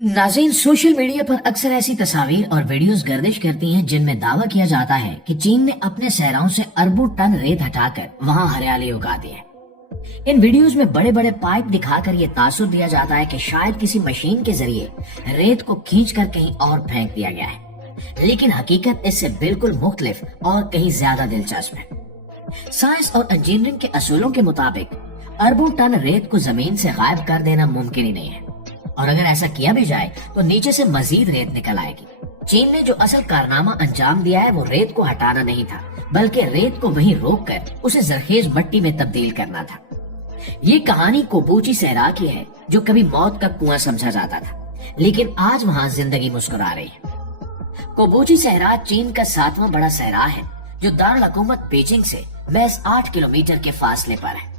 नाज़रीन, social media पर अक्सर ऐसी तस्वीर और वीडियोस गर्दिश करती हैं जिनमें दावा किया जाता है कि चीन ने अपने सहराओं से अरबों टन रेत हटाकर वहां हरियाली उगा दी है। इन वीडियोस में बड़े बड़े पाइप दिखाकर ये तासुर दिया जाता है कि शायद किसी मशीन के जरिए रेत को खींचकर कहीं और फेंक दिया गया है, लेकिन हकीकत इससे बिल्कुल मुख्तलिफ और कहीं ज्यादा दिलचस्प है। साइंस और इंजीनियरिंग के असूलों के मुताबिक अरबों टन रेत को जमीन से गायब कर देना मुमकिन ही नहीं है, और अगर ऐसा किया भी जाए तो नीचे से मजीद रेत निकल आएगी। चीन ने जो असल कारनामा अंजाम दिया है वो रेत को हटाना नहीं था, बल्कि रेत को वहीं रोककर उसे जरखेज मिट्टी में तब्दील करना था। ये कहानी कोबूची सहरा की है, जो कभी मौत का कुआं समझा जाता था, लेकिन आज वहाँ जिंदगी मुस्कुरा रही है। कोबूची सहरा चीन का 7वां बड़ा सहरा है, जो दारुल हुकूमत बीजिंग से महज 8 किलोमीटर के फासले पर है।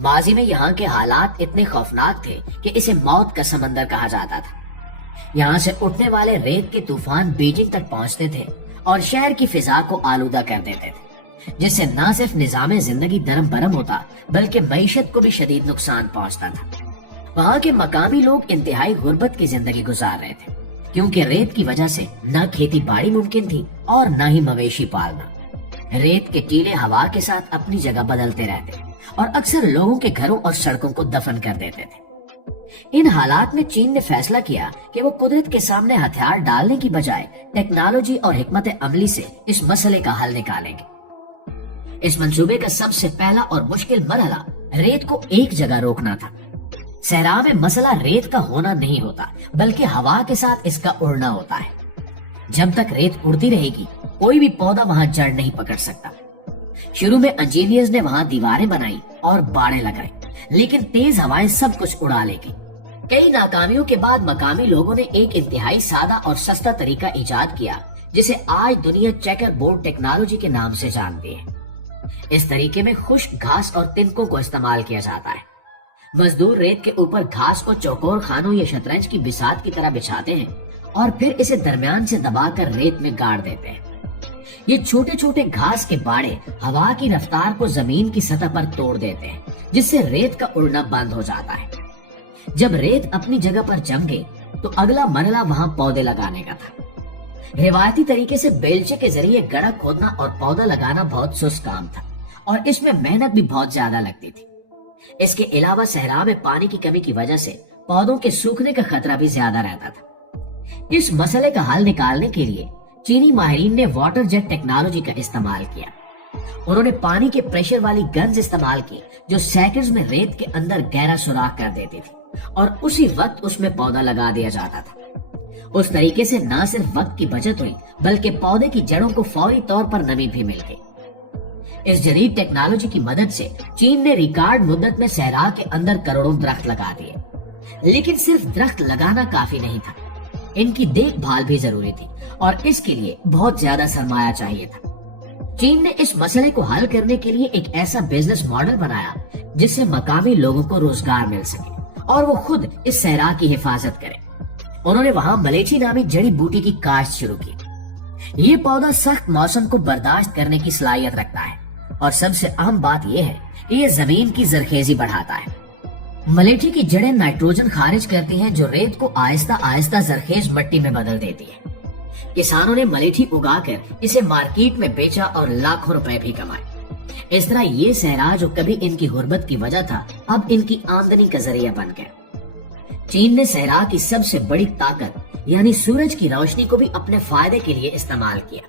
माजी में यहाँ के हालात इतने खौफनाक थे कि इसे मौत का समंदर कहा जाता था। यहाँ से उठने वाले रेत के तूफान बीजिंग तक पहुँचते थे और शहर की फिजा को आलूदा कर देते थे, जिससे न सिर्फ निजाम जिंदगी दरम बरम होता बल्कि मईशत को भी शदीद नुकसान पहुँचता था। वहाँ के मकामी लोग इंतहाई गुर्बत की जिंदगी गुजार रहे थे, क्योंकि रेत की वजह से न खेती बाड़ी मुमकिन थी और न ही मवेशी पालना। रेत के टीले हवा के साथ अपनी जगह बदलते रहते और अक्सर लोगों के घरों और सड़कों को दफन कर देते थे। इन हालात में चीन ने फैसला किया कि वो कुदरत के सामने हथियार डालने की बजाय टेक्नोलॉजी और हिकमत अमली से इस मसले का हल निकालेंगे। इस मंसूबे का सबसे पहला और मुश्किल मरहला रेत को एक जगह रोकना था। सहरा में मसला रेत का होना नहीं होता, बल्कि हवा के साथ इसका उड़ना होता है। जब तक रेत उड़ती रहेगी, कोई भी पौधा वहां जड़ नहीं पकड़ सकता। शुरू में इंजीनियर्स ने वहां दीवारें बनाई और बाड़े लगाई, लेकिन तेज हवाएं सब कुछ उड़ा लेगी। कई नाकामियों के बाद मकामी लोगों ने एक इंतहाई सादा और सस्ता तरीका इजाद किया, जिसे आज दुनिया चेकर बोर्ड टेक्नोलॉजी के नाम से जानती है। इस तरीके में खुश्क घास और तिनकों को इस्तेमाल किया जाता है। मजदूर रेत के ऊपर घास को चौकोर खानों या शतरंज की बिसात की तरह बिछाते हैं और फिर इसे दरमियान से दबाकर रेत में गाड़ देते हैं। ये छोटे छोटे घास के बाड़े हवा की रफ्तार को जमीन की सतह पर तोड़ देते हैं, जिससे रेत का उड़ना बंद हो जाता है। जब रेत अपनी जगह पर जम गई, तो अगला मरहला वहां पौधे लगाने का था। रिवायती तरीके से बेलचे के जरिए गड़ा खोदना और पौधा लगाना बहुत सुस्त काम था, और इसमें मेहनत भी बहुत ज्यादा लगती थी। इसके अलावा सहरा में पानी की कमी की वजह से पौधों के सूखने का खतरा भी ज्यादा रहता था। इस मसले का हल निकालने के लिए चीनी माहिरीन ने वाटर जेट टेक्नोलॉजी का इस्तेमाल किया। उन्होंने पानी के प्रेशर वाली गन्स इस्तेमाल की, जो सेकंड्स में रेत के अंदर गहरा सुराख कर देती थी और उसी वक्त उसमें पौधा लगा दिया जाता था। उस तरीके से न सिर्फ वक्त की बचत हुई, बल्कि पौधे की जड़ों को फौरी तौर पर नमी भी मिल गई। इस जदीद टेक्नोलॉजी की मदद से चीन ने रिकॉर्ड मुद्दत में सहरा के अंदर करोड़ों दरख्त लगा दिए। लेकिन सिर्फ दरख्त लगाना काफी नहीं था, इनकी देखभाल भी जरूरी थी, और इसके लिए बहुत ज्यादा सरमाया चाहिए था। चीन ने इस मसले को हल करने के लिए एक ऐसा बिजनेस मॉडल बनाया जिससे मकामी लोगों को रोजगार मिल सके और वो खुद इस सहरा की हिफाजत करें। उन्होंने वहां मलेठी नामी जड़ी बूटी की काश्त शुरू की। ये पौधा सख्त मौसम को बर्दाश्त करने की सलाहियत रखता है, और सबसे अहम बात यह है कि ये जमीन की जरखेजी बढ़ाता है। मलेठी की जड़ें नाइट्रोजन खारिज करती हैं, जो रेत को आहिस्ता आहिस्ता जरखेज मिट्टी में बदल देती है। किसानों ने मलेठी उगाकर इसे मार्केट में बेचा और लाखों रुपए भी कमाए। इस तरह ये सहरा, जो कभी इनकी गुर्बत की वजह था, अब इनकी आमदनी का जरिया बन गया। चीन ने सहरा की सबसे बड़ी ताकत यानी सूरज की रोशनी को भी अपने फायदे के लिए इस्तेमाल किया।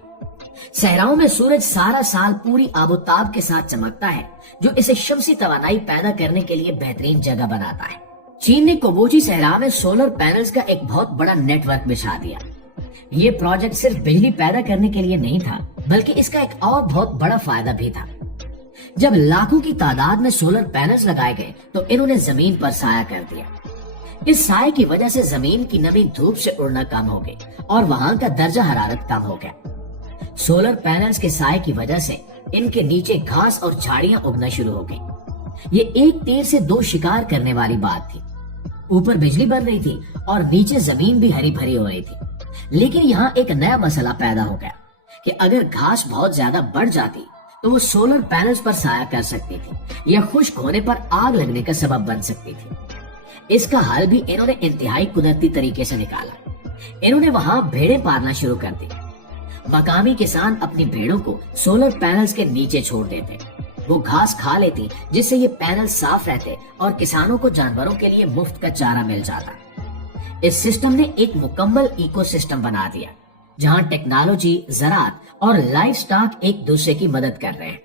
सहराओं में सूरज सारा साल पूरी आबोताब के साथ चमकता है, जो इसे शमसी तवानाई पैदा करने के लिए बेहतरीन जगह बनाता है। चीन ने कोबूची सहरा में सोलर पैनल्स का एक बहुत बड़ा नेटवर्क बिछा दिया। ये प्रोजेक्ट सिर्फ बिजली पैदा करने के लिए नहीं था, बल्कि इसका एक और बहुत बड़ा फायदा भी था। जब लाखों की तादाद में सोलर पैनल्स लगाए गए, तो इन्होंने जमीन पर साया कर दिया। इस साए की वजह से जमीन की नमी धूप से उड़ना कम हो गई और वहां का दर्जा हरारत कम हो गया। सोलर पैनल्स के साए की वजह से इनके नीचे घास और झाड़ियां उगना शुरू हो गई। ये एक तीर से दो शिकार करने वाली बात थी। ऊपर बिजली बन रही थी और नीचे जमीन भी हरी भरी हो रही थी। लेकिन यहाँ एक नया मसला पैदा हो गया कि अगर घास बहुत ज्यादा बढ़ जाती, तो वो सोलर पैनल्स पर साया कर सकती थी या खुश्क होने पर आग लगने का सबब बन सकती थी। اس کا حل بھی انہوں نے انتہائی قدرتی طریقے سے نکالا۔ انہوں نے وہاں بھیڑیں پالنا شروع کر دی۔ مقامی کسان اپنی بھیڑوں کو سولر پینلز کے نیچے چھوڑ دیتے، وہ گھاس کھا لیتی جس سے یہ پینل صاف رہتے اور کسانوں کو جانوروں کے لیے مفت کا چارہ مل جاتا۔ اس سسٹم نے ایک مکمل ایکو سسٹم بنا دیا جہاں ٹیکنالوجی، زراعت اور لائف سٹاک ایک دوسرے کی مدد کر رہے ہیں۔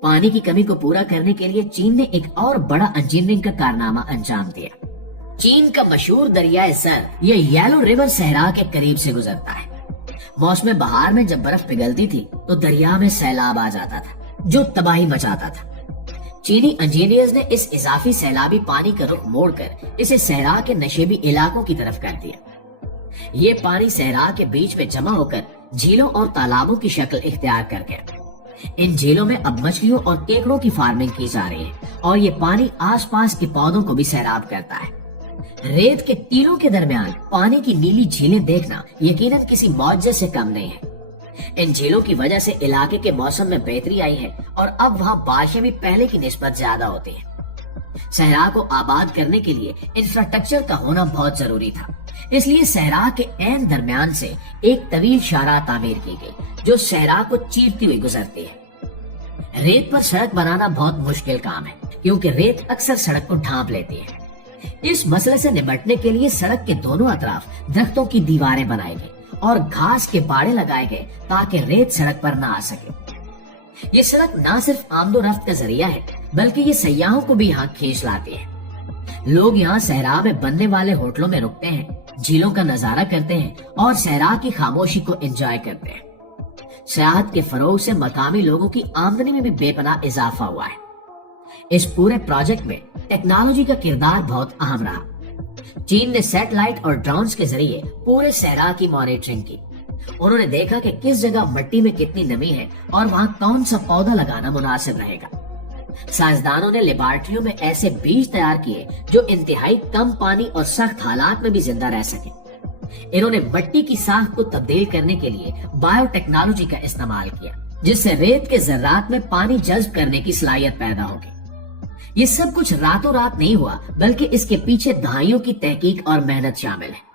پانی کی کمی کو پورا کرنے کے لیے چین نے ایک اور بڑا انجینئرنگ کا کارنامہ انجام دیا۔ چین کا مشہور دریائے زر، یہ یلو ریور صحرا کے قریب سے گزرتا ہے۔ موسم بہار میں جب برف پگھلتی تھی تو دریا میں سیلاب آ جاتا تھا جو تباہی مچاتا تھا۔ چینی انجینئرز نے اس اضافی سیلابی پانی کا رخ موڑ کر اسے صحرا کے نشیبی علاقوں کی طرف کر دیا۔ یہ پانی صحرا کے بیچ میں جمع ہو کر جھیلوں اور تالابوں کی شکل اختیار کر گیا۔ ان جھیلوں میں اب مچھلیوں اور کیکڑوں کی فارمنگ کی جا رہی ہے اور یہ پانی آس پاس کے پودوں کو بھی سیراب کرتا ہے۔ ریت کے ٹیلوں کے درمیان پانی کی نیلی جھیلیں دیکھنا یقیناً کسی معجزے سے کم نہیں ہے۔ ان جھیلوں کی وجہ سے علاقے کے موسم میں بہتری آئی ہے اور اب وہاں بارشیں بھی پہلے کی نسبت زیادہ ہوتی ہیں۔ صحرا کو آباد کرنے کے لیے انفراسٹرکچر کا ہونا بہت ضروری تھا، اس لیے صحرا کے عین درمیان سے ایک طویل شاہراہ تعمیر کی گئی جو صحرا کو چیرتی ہوئی گزرتی ہے۔ ریت پر سڑک بنانا بہت مشکل کام ہے کیونکہ ریت اکثر سڑک کو ڈھانپ لیتی ہے۔ اس مسئلے سے نمٹنے کے لیے سڑک کے دونوں اطراف درختوں کی دیواریں بنائی گئی اور گھاس کے باڑے لگائے گئے تاکہ ریت سڑک پر نہ آ سکے۔ یہ سڑک نہ صرف آمد و رفت کا ذریعہ ہے بلکہ یہ سیاحوں کو بھی یہاں کھینچ لاتی ہے۔ لوگ یہاں صحرا میں بننے والے ہوٹلوں میں رکتے ہیں، جھیلوں کا نظارہ کرتے ہیں اور صحرا کی خاموشی کو انجوائے کرتے ہیں۔ سیاحت کے فروغ سے مقامی لوگوں کی آمدنی میں بھی بے پناہ اضافہ ہوا ہے۔ اس پورے پروجیکٹ میں ٹیکنالوجی کا کردار بہت اہم رہا۔ چین نے سیٹلائٹ اور ڈرونز کے ذریعے پورے صحرا کی مانیٹرنگ کی۔ انہوں نے دیکھا کہ کس جگہ مٹی میں کتنی نمی ہے اور وہاں کون سا پودا لگانا مناسب رہے گا۔ سائنسدانوں نے لیبارٹریوں میں ایسے بیج تیار کیے جو انتہائی کم پانی اور سخت حالات میں بھی زندہ رہ سکے۔ انہوں نے مٹی کی ساخت کو تبدیل کرنے کے لیے بایو ٹیکنالوجی کا استعمال کیا جس سے ریت کے ذرات میں پانی جذب کرنے کی صلاحیت پیدا ہوگی۔ یہ سب کچھ راتوں رات نہیں ہوا بلکہ اس کے پیچھے دہائیوں کی تحقیق اور محنت شامل ہے۔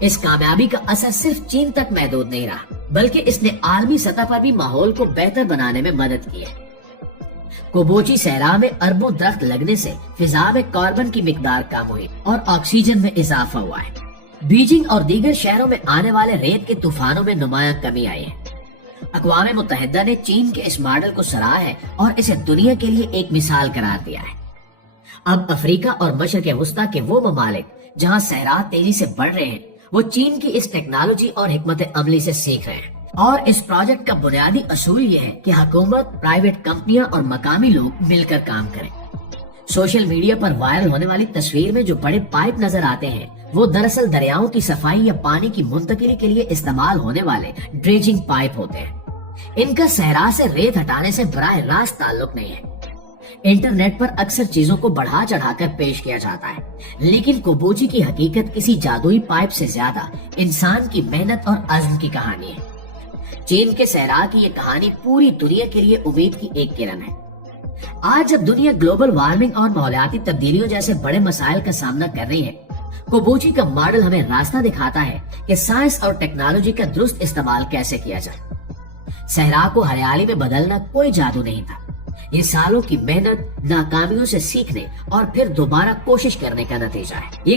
اس کامیابی کا اثر صرف چین تک محدود نہیں رہا بلکہ اس نے عالمی سطح پر بھی ماحول کو بہتر بنانے میں مدد کی ہے۔ کوبوچی صحرا میں اربوں درخت لگنے سے فضا میں کاربن کی مقدار کم ہوئی اور آکسیجن میں اضافہ ہوا ہے۔ بیجنگ اور دیگر شہروں میں آنے والے ریت کے طوفانوں میں نمایاں کمی آئی ہے۔ اقوام متحدہ نے چین کے اس ماڈل کو سراہا ہے اور اسے دنیا کے لیے ایک مثال قرار دیا ہے۔ اب افریقہ اور مشرق وسطیٰ کے وہ ممالک جہاں صحرا تیزی سے بڑھ رہے ہیں وہ چین کی اس ٹیکنالوجی اور حکمت عملی سے سیکھ رہے ہیں۔ اور اس پروجیکٹ کا بنیادی اصول یہ ہے کہ حکومت، پرائیویٹ کمپنیاں اور مقامی لوگ مل کر کام کریں۔ سوشل میڈیا پر وائرل ہونے والی تصویر میں جو بڑے پائپ نظر آتے ہیں وہ دراصل دریاؤں کی صفائی یا پانی کی منتقلی کے لیے استعمال ہونے والے ڈریجنگ پائپ ہوتے ہیں۔ ان کا صحرا سے ریت ہٹانے سے براہ راست تعلق نہیں ہے۔ انٹرنیٹ پر اکثر چیزوں کو بڑھا چڑھا کر پیش کیا جاتا ہے لیکن کوبوچی کی حقیقت کسی جادوئی پائپ سے زیادہ انسان کی محنت اور عزم کی کہانی ہے۔ چین کے صحرا کی یہ کہانی پوری دنیا کے لیے امید کی ایک کرن ہے۔ آج جب دنیا گلوبل وارمنگ اور ماحولیاتی تبدیلیوں جیسے بڑے مسائل کا سامنا کر رہی ہے، کوبوچی کا ماڈل ہمیں راستہ دکھاتا ہے کہ سائنس اور ٹیکنالوجی کا درست استعمال کیسے کیا جائے۔ صحرا کو ہریالی میں بدلنا کوئی جادو نہیں تھا، یہ سالوں کی محنت، ناکامیوں سے سیکھنے اور پھر دوبارہ کوشش کرنے کا نتیجہ ہے۔ یہ